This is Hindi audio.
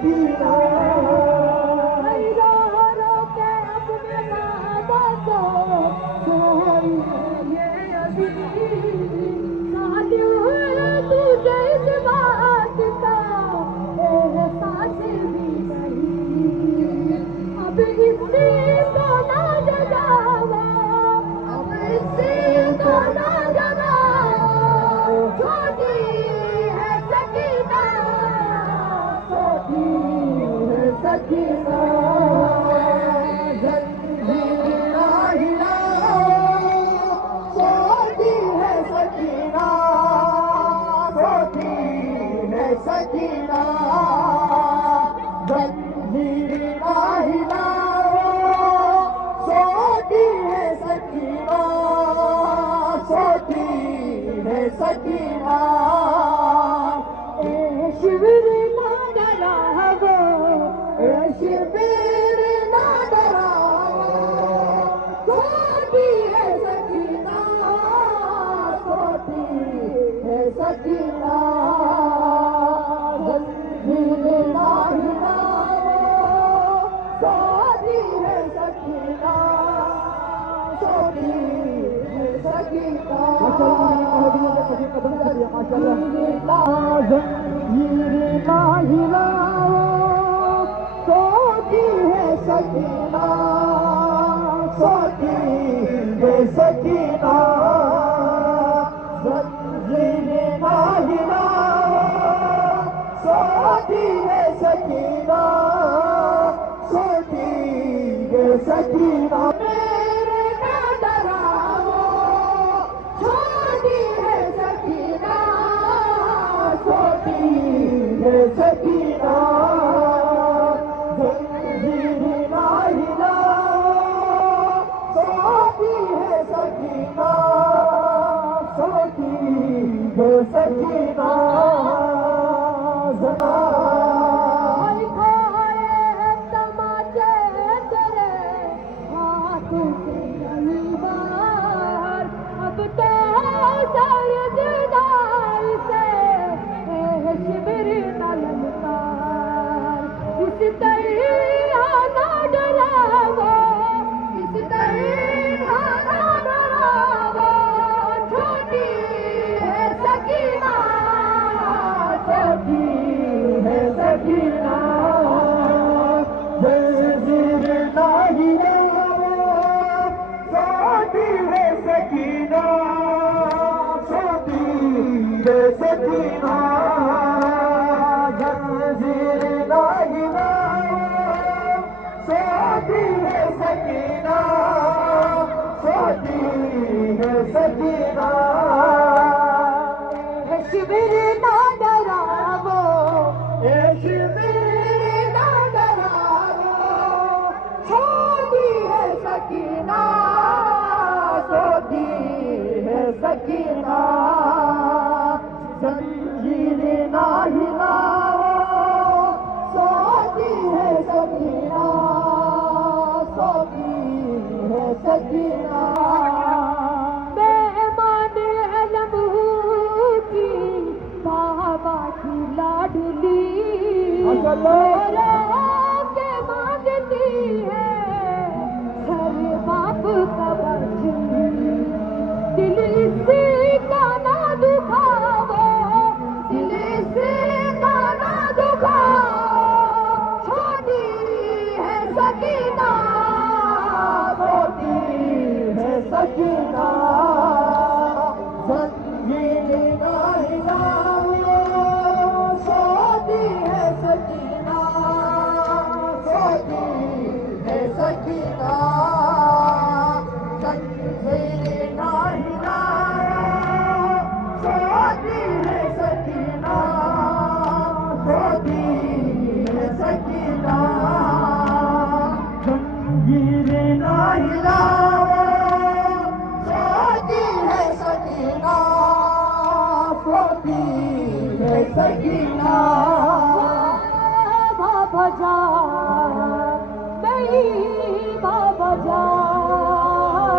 सकीना सकीना जंजीरा हिलाओ सोती है सकीना सोती है सकीना जंजीरा हिलाओ सोती है सकीना सोती है सकीना शिविर ना डरावो शिविर ना डरावो सोती है सकीना सोती है सकीना जंजीर ना हिलाओ सोती है सकीना सोती है सकीना जंजीर ना हिलाओ सोती है सकीना सोती है सकीना जंजीर ना हिलाओ सोती है सकीना सोती है सकीना मेरे ना डराओ छोटी है सकीना छोटी है सकीना जंजीर ना हिलाओ सोती है सकीना सोती है सकीना सकीना जंजीर ना हिलाओ सोती है सकीना सोती है सकीना शिविर ना डरावो शिविर ना डरावो छोटी है सकीना सोती है सकीना जंजीर ना हिलाओ सोती है सकीना सोती है सकीना मेहमान है लम्हों की बाबा की लाडली के मांगती है हर बाप का बच्ची दिल से का ना दुखाओ दिल से का ना दुखाओ छोटी है सकीना छोटी है सकीना जंजीर ना हिलाओ सोती है सकीना सोती है सकीना जंजीर ना हिलाओ सोती है सकीना सोती है सकीना जंजीर ना हिलाओ सोती है सकीना सोती है सकीना बाबा जान मेरी बाबा जान